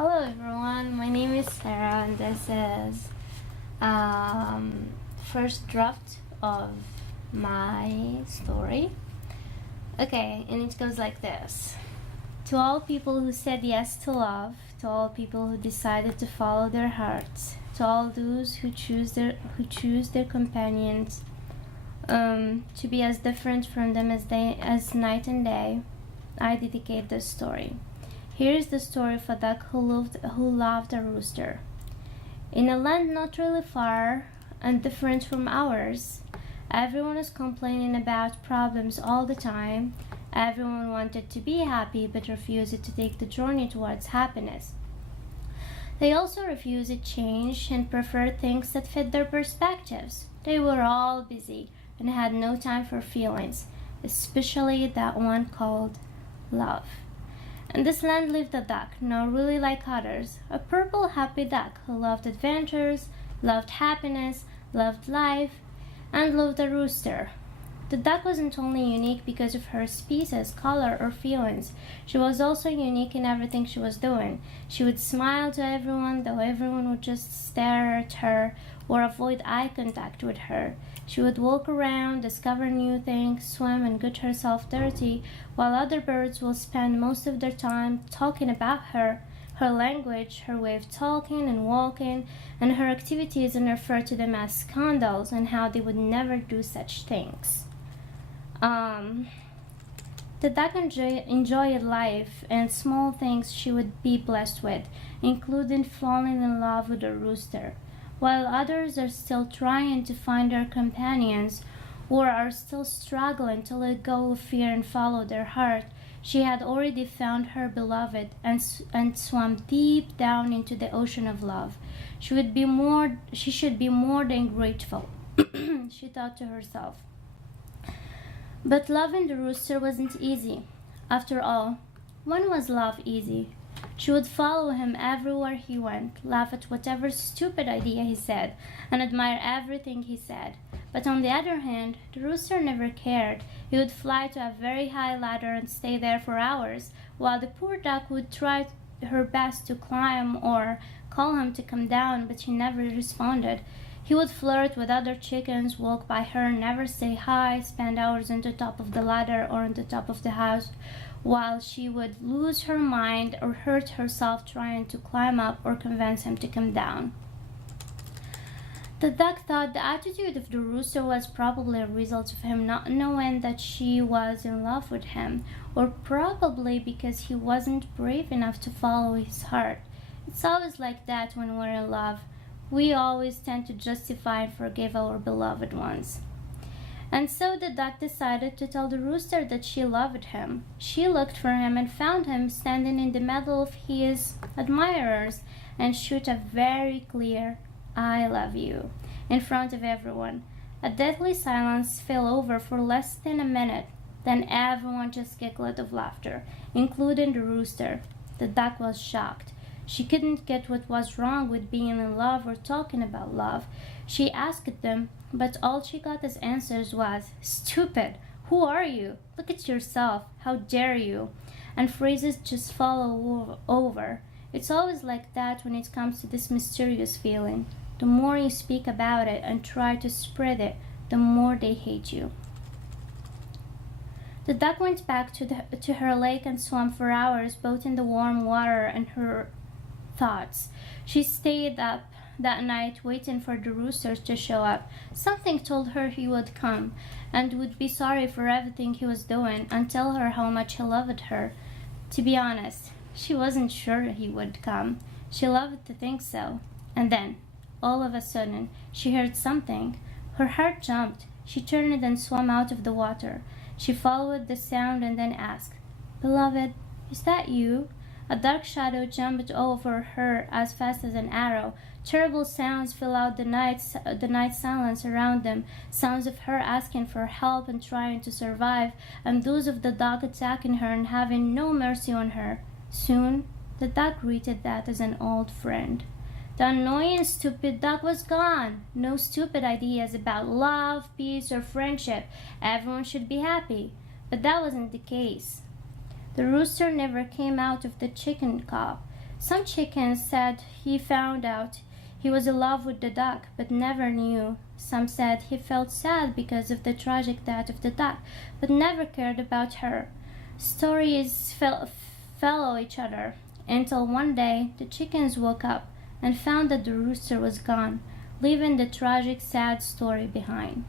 Hello everyone, my name is Sara and this is first draft of my story. Okay, and it goes like this. To all people who said yes to love, to all people who decided to follow their hearts, to all those who choose their companions to be as different from them as night and day, I dedicate this story. Here is the story of a duck who loved a rooster. In a land not really far and different from ours, everyone was complaining about problems all the time. Everyone wanted to be happy but refused to take the journey towards happiness. They also refused change and preferred things that fit their perspectives. They were all busy and had no time for feelings, especially that one called love. In this land lived a duck, not really like others, a purple happy duck who loved adventures, loved happiness, loved life, and loved a rooster. The duck wasn't only unique because of her species, color, or feelings. She was also unique in everything she was doing. She would smile to everyone, though everyone would just stare at her or avoid eye contact with her. She would walk around, discover new things, swim, and get herself dirty, while other birds will spend most of their time talking about her language, her way of talking and walking, and her activities, and refer to them as scandals and how they would never do such things. The duck enjoyed life and small things she would be blessed with, including falling in love with a rooster. While others are still trying to find their companions or are still struggling to let go of fear and follow their heart, she had already found her beloved and swam deep down into the ocean of love. She should be more than grateful, she thought to herself. But loving the rooster wasn't easy. After all, when was love easy? She would follow him everywhere he went, laugh at whatever stupid idea he said, and admire everything he said. But on the other hand, the rooster never cared. He would fly to a very high ladder and stay there for hours, while the poor duck would try her best to climb or call him to come down, but he never responded. He would flirt with other chickens, walk by her, never say hi, spend hours on the top of the ladder or on the top of the house, while she would lose her mind or hurt herself trying to climb up or convince him to come down. The duck thought the attitude of the rooster was probably a result of him not knowing that she was in love with him, or probably because he wasn't brave enough to follow his heart. It's always like that when we're in love. We always tend to justify and forgive our beloved ones. And so the duck decided to tell the rooster that she loved him. She looked for him and found him standing in the middle of his admirers and shoot a very clear "I love you" in front of everyone. A deadly silence fell over for less than a minute. Then everyone just giggled of laughter, including the rooster. The duck was shocked. She couldn't get what was wrong with being in love or talking about love. She asked them, but all she got as answers was, "Stupid! Who are you? Look at yourself! How dare you?" And phrases just follow over. It's always like that when it comes to this mysterious feeling. The more you speak about it and try to spread it, the more they hate you. The duck went back to her lake and swam for hours, both in the warm water and her thoughts. She stayed up that night waiting for the rooster to show up. Something told her he would come and would be sorry for everything he was doing and tell her how much he loved her. To be honest, she wasn't sure he would come. She loved to think so. And then, all of a sudden, she heard something. Her heart jumped. She turned and swam out of the water. She followed the sound and then asked, "Beloved, is that you?" A dark shadow jumped over her as fast as an arrow. Terrible sounds filled out the night silence around them, sounds of her asking for help and trying to survive, and those of the dog attacking her and having no mercy on her. Soon, the duck greeted that as an old friend. The annoying, stupid duck was gone. No stupid ideas about love, peace, or friendship. Everyone should be happy. But that wasn't the case. The rooster never came out of the chicken coop. Some chickens said he found out he was in love with the duck, but never knew. Some said he felt sad because of the tragic death of the duck, but never cared about her. Stories follow each other, until one day the chickens woke up and found that the rooster was gone, leaving the tragic, sad story behind.